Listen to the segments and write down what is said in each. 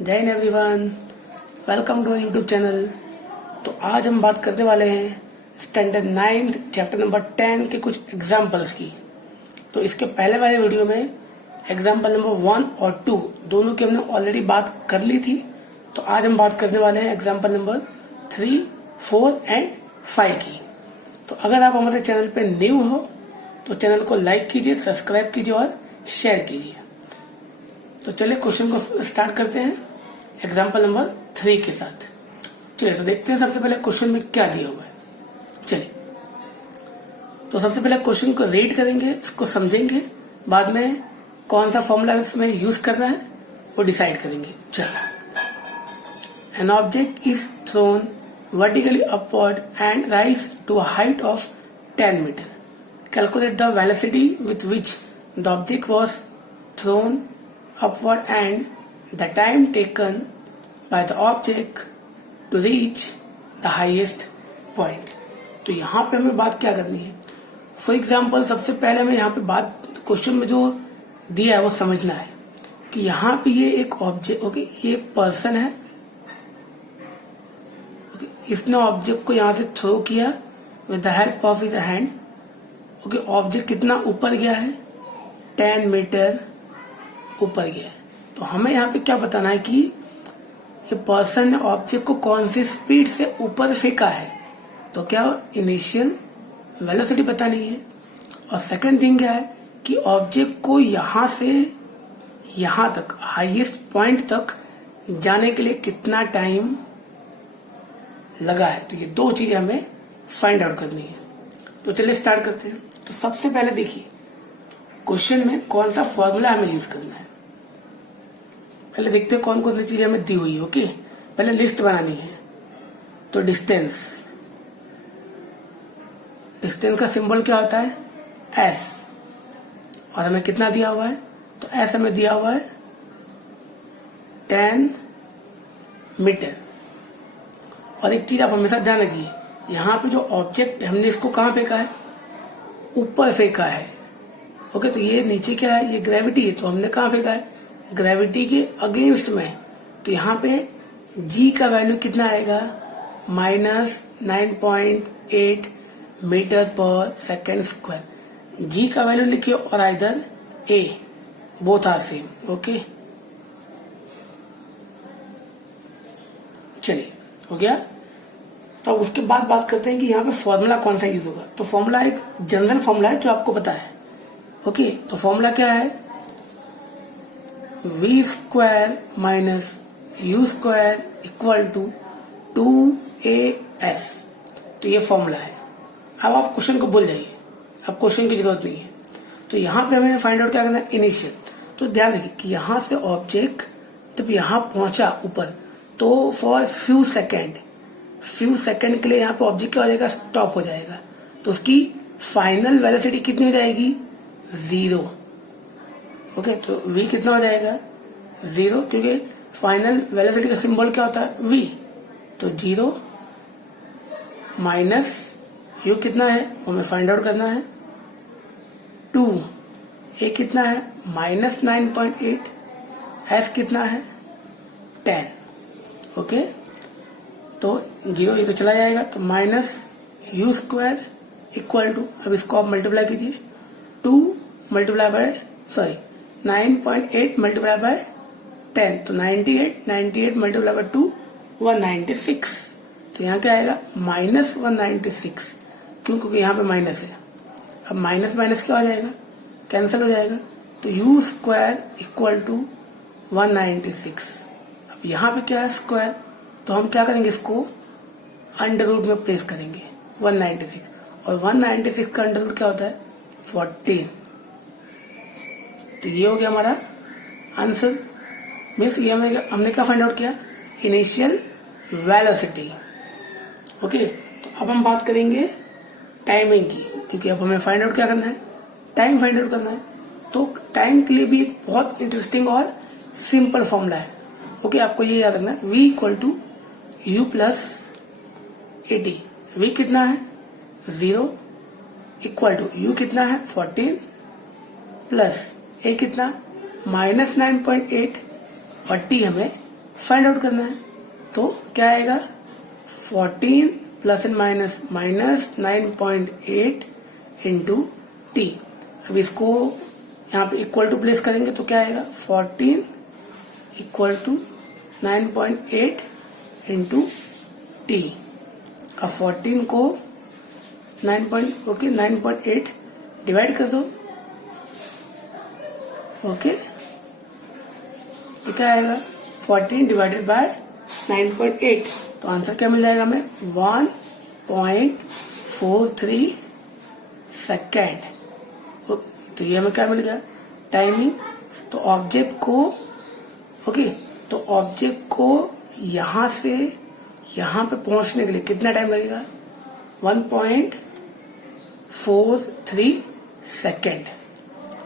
जय हिंद everyone, welcome to YouTube channel. तो आज हम बात करने वाले हैं स्टैंडर्ड 9 चैप्टर नंबर 10 के कुछ एग्जाम्पल्स की। तो इसके पहले वाले वीडियो में एग्जाम्पल नंबर 1 और 2 दोनों की हमने ऑलरेडी बात कर ली थी। तो आज हम बात करने वाले हैं एग्जाम्पल नंबर 3, 4 एंड 5 की। तो अगर आप हमारे चैनल पे न्यू हो तो चैनल को लाइक कीजिए, सब्सक्राइब कीजिए और शेयर कीजिए। तो चलिए क्वेश्चन को स्टार्ट करते हैं एग्जाम्पल नंबर 3 के साथ। चलिए तो देखते हैं सबसे पहले क्वेश्चन में क्या दिया हुआ है। चलिए तो सबसे पहले क्वेश्चन को रीड करेंगे, इसको समझेंगे, बाद में कौन सा फॉर्मूला इसमें यूज करना है वो डिसाइड करेंगे। चलिए, an object is throne vertically upward and rise to a height of 10 meter. Calculate the velocity with which the object was thrown upward and the time taken by the object to reach the highest point. तो यहाँ पे हमें बात क्या करनी है। For example सबसे पहले हमें यहाँ पे बात क्वेश्चन में जो दिया है वो समझना है कि यहाँ पे ये एक ऑब्जेक्ट, ओके, ये एक पर्सन है, इसने ऑब्जेक्ट को यहाँ से थ्रो किया with the help of his hand. Okay, object कितना ऊपर गया है, 10 मीटर ऊपर गया है। तो हमें यहाँ पे क्या बताना है कि ये पर्सन ने ऑब्जेक्ट को कौन सी स्पीड से ऊपर फेंका है। तो क्या इनिशियल वेलोसिटी बतानी है। और सेकंड थिंग क्या है कि ऑब्जेक्ट को यहाँ से यहाँ तक हाईएस्ट पॉइंट तक जाने के लिए कितना टाइम लगा है। तो ये दो चीजें हमें फाइंड आउट करनी है। तो चलिए स्टार्ट करते हैं। तो सबसे पहले देखिए क्वेश्चन में कौन सा फॉर्मूला हमें यूज करना है। पहले देखते हैं कौन कौन सी चीजें हमें दी हुई है। ओके, पहले लिस्ट बनानी है। तो डिस्टेंस का सिंबल क्या होता है, एस, और हमें कितना दिया हुआ है, तो एस हमें दिया हुआ है 10 मीटर। और एक चीज आप हमेशा ध्यान रखिए, यहाँ पे जो ऑब्जेक्ट हमने इसको कहाँ फेंका है, ऊपर फेंका है। ओके, तो ये नीचे क्या है, ये ग्रेविटी है, तो हमने कहाँ फेंका है, ग्रेविटी के अगेंस्ट में। तो यहाँ पे जी का वैल्यू कितना आएगा, -9.8 मीटर पर सेकेंड स्क्वायर। जी का वैल्यू लिखिए और इधर ए, बोथ आर सेम। ओके, चलिए हो गया। तो उसके बाद बात करते हैं कि यहाँ पे फॉर्मूला कौन सा यूज होगा। तो फॉर्मूला एक जनरल फॉर्मूला है जो आपको पता है। ओके, तो फॉर्मूला क्या है, v square minus u square equal to 2as। तो ये फॉर्मूला है। अब आप क्वेश्चन को भूल जाइए, अब क्वेश्चन की जरूरत नहीं है। तो यहाँ पे हमें फाइंड आउट क्या करना है, इनिशियल। तो ध्यान रखिए कि यहाँ से ऑब्जेक्ट जब यहाँ पहुंचा ऊपर, तो फॉर फ्यू सेकेंड के लिए यहाँ पे ऑब्जेक्ट क्या हो जाएगा, स्टॉप हो जाएगा। तो उसकी फाइनल वेलोसिटी कितनी हो जाएगी, 0। ओके, तो v कितना हो जाएगा, 0, क्योंकि फाइनल वेलोसिटी का सिंबल क्या होता है, v। तो 0 माइनस u कितना है वो हमें फाइंड आउट करना है, 2, a कितना है -9.8, s कितना है 10। ओके, तो 0 ये तो चला जाएगा, तो minus u square equal to, अब इसको आप मल्टीप्लाई कीजिए, 9.8 मल्टीप्लाई बाय 10, तो 98 मल्टीप्लाई बाय 2, 196। तो यहाँ क्या आएगा, -196। क्यों, क्योंकि यहाँ पे माइनस है। अब माइनस माइनस क्या हो जाएगा, कैंसिल हो जाएगा। तो यू स्क्वायर इक्वल टू 196। अब यहाँ पे क्या है, स्क्वायर, तो हम क्या करेंगे, इसको अंडर रूट में प्लेस करेंगे 196, और 196 का अंडर रूट क्या होता है, 14। तो ये हो गया हमारा आंसर। मीन्स ये हमने क्या फाइंड आउट किया, इनिशियल वेलोसिटी। ओके, तो अब हम बात करेंगे टाइमिंग की, क्योंकि अब हमें फाइंड आउट क्या करना है, टाइम फाइंड आउट करना है। तो टाइम के लिए भी एक बहुत इंटरेस्टिंग और सिंपल फॉर्मूला है। ओके, आपको ये याद रखना है, v equal to u plus AT. v कितना है, 0, इक्वल टू u कितना है 14 प्लस a कितना -9.8 और t हमें फाइंड आउट करना है। तो क्या आएगा 14 plus and minus minus 9.8 into T. अब इसको यहाँ पे इक्वल टू प्लेस करेंगे तो क्या आएगा 14 इक्वल टू 9.8 इंटू टी। अब 14 को 9.8 डिवाइड कर दो। ओके तो क्या आएगा 14 डिवाइडेड बाय 9.8, तो आंसर क्या मिल जाएगा हमें 1.43 सेकेंड। तो ये हमें क्या मिल गया टाइमिंग। तो ऑब्जेक्ट को यहां से यहां पे पहुंचने के लिए कितना टाइम लगेगा 1.43 सेकेंड।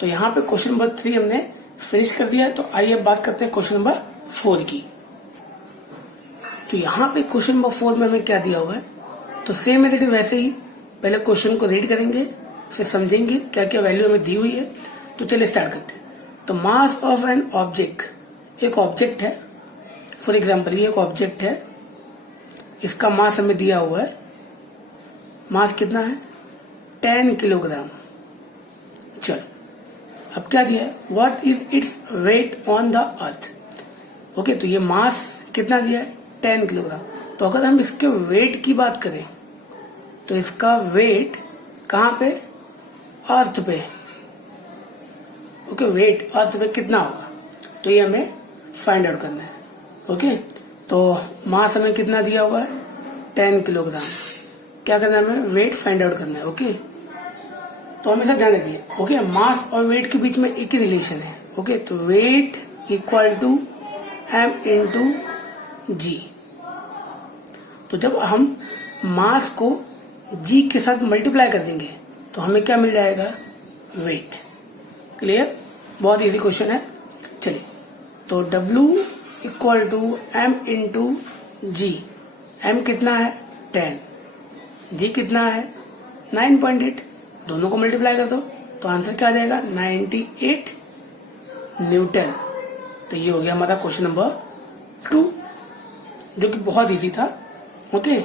तो यहाँ पे क्वेश्चन नंबर 3 हमने फिनिश कर दिया है। तो आइए अब बात करते हैं क्वेश्चन नंबर 4 की। तो यहाँ पे क्वेश्चन नंबर 4 में हमें क्या दिया हुआ है, तो सेम मेथड वैसे ही पहले क्वेश्चन को रीड करेंगे फिर समझेंगे क्या क्या वैल्यू हमें दी हुई है। तो चलिए स्टार्ट करते हैं। तो मास ऑफ एन ऑब्जेक्ट, एक ऑब्जेक्ट है, फॉर एग्जाम्पल ये एक ऑब्जेक्ट है, इसका मास हमें दिया हुआ है, मास कितना है 10 किलोग्राम। चलो अब क्या दिया है what is its weight on the earth. Okay तो ये मास कितना दिया है 10 किलोग्राम। तो अगर हम इसके वेट की बात करें तो इसका वेट कहाँ पे अर्थ पे। ओके वेट अर्थ पे कितना होगा, तो ये हमें फाइंड आउट करना है। ओके तो मास हमें कितना दिया हुआ है 10 किलोग्राम। क्या करना है हमें वेट फाइंड आउट करना है। ओके तो हमेशा ध्यान रखिए। ओके मास और वेट के बीच में एक ही रिलेशन है। ओके तो weight equal to m into g. तो जब हम मास को g के साथ मल्टीप्लाई कर देंगे तो हमें क्या मिल जाएगा वेट। क्लियर, बहुत इजी क्वेश्चन है। चलिए तो W equal to m into g. m कितना है 10, g कितना है 9.8, दोनों को मल्टीप्लाई कर दो तो आंसर क्या आ जाएगा 98 न्यूटन। तो ये हो गया हमारा क्वेश्चन नंबर 2 जो कि बहुत इजी था। ओके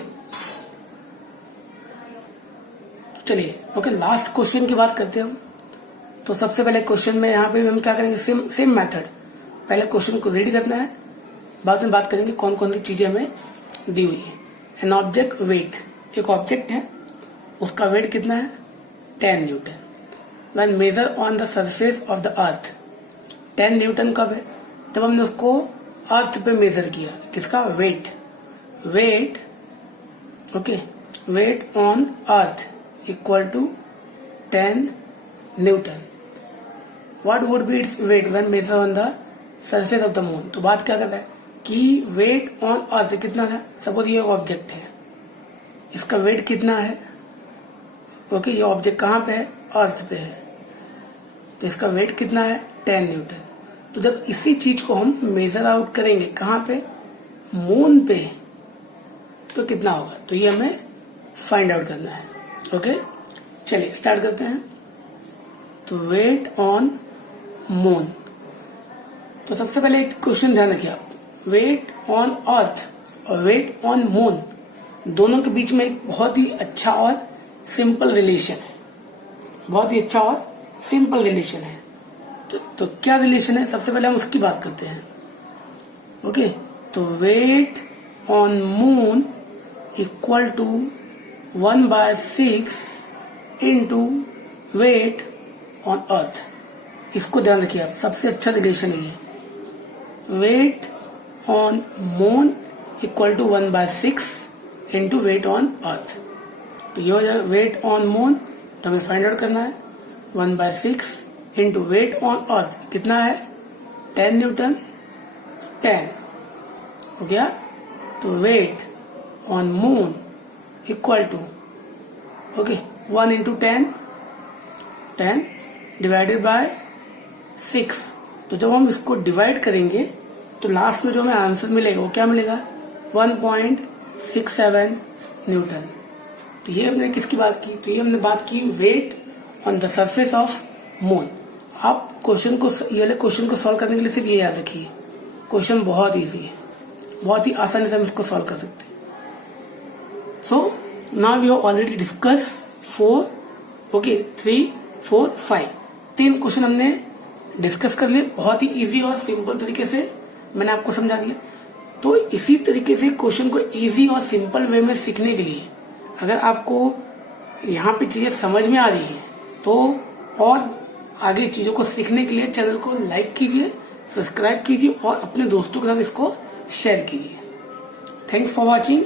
चलिए ओके लास्ट क्वेश्चन की बात करते हैं हम। तो सबसे पहले क्वेश्चन में यहाँ पे हम क्या करेंगे सेम मेथड, पहले क्वेश्चन को रीड करना है, बाद में बात करेंगे कौन कौन सी चीजें हमें दी हुई है। एन ऑब्जेक्ट वेट, एक ऑब्जेक्ट है उसका वेट कितना है 10 Newton. When measure on the surface of the earth, 10 Newton कब है जब हमने उसको अर्थ पे मेजर किया, किसका weight okay weight on earth equal to 10 newton. What would be its weight when measure on the surface of the moon. तो बात क्या करता है कि वेट ऑन अर्थ कितना था, सपोज ये ऑब्जेक्ट है, इसका वेट कितना है। ओके ये ऑब्जेक्ट कहाँ पे है अर्थ पे है, तो इसका वेट कितना है 10 न्यूटन। तो जब इसी चीज को हम मेजर आउट करेंगे कहाँ पे मून पे, तो कितना होगा, तो ये हमें फाइंड आउट करना है। ओके चलिए स्टार्ट करते हैं। तो वेट ऑन मून, तो सबसे पहले एक क्वेश्चन ध्यान रखिए आप, वेट ऑन अर्थ और वेट ऑन मून दोनों के बीच में एक बहुत ही अच्छा और सिंपल रिलेशन है, बहुत ही अच्छा और सिंपल रिलेशन है। तो क्या रिलेशन है, सबसे पहले हम उसकी बात करते हैं। ओके तो weight on moon equal to 1/6 into weight on earth. इसको ध्यान रखिए आप, सबसे अच्छा रिलेशन है ये, weight on moon equal to 1/6 into weight on earth. तो ये हो जाएगा वेट ऑन मून, तो हमें फाइंड आउट करना है 1/6 इंटू वेट ऑन अर्थ कितना है 10 न्यूटन, 10 हो गया। तो weight on moon equal to okay 1 into 10 divided by 6। तो जब हम इसको डिवाइड करेंगे तो लास्ट में जो हमें आंसर मिलेगा वो क्या मिलेगा 1.67 न्यूटन। तो ये हमने किसकी बात की, तो ये हमने बात की weight on the surface of moon. आप क्वेश्चन को, ये वाले क्वेश्चन को सॉल्व करने के लिए सिर्फ ये याद रखिए, क्वेश्चन बहुत इजी है। बहुत ही आसानी से हम इसको सॉल्व कर सकते हैं। So now we have already discuss 4 okay 3 4 5 3 question हमने डिस्कस कर लिए बहुत ही इजी और सिंपल तरीके से मैंने आपको समझा दिया। तो इसी तरीके से क्वेश्चन को इजी और सिंपल वे में सीखने के लिए अगर आपको यहाँ पे चीजें समझ में आ रही है तो और आगे चीजों को सीखने के लिए चैनल को लाइक कीजिए, सब्सक्राइब कीजिए और अपने दोस्तों के साथ इसको शेयर कीजिए। Thanks for watching.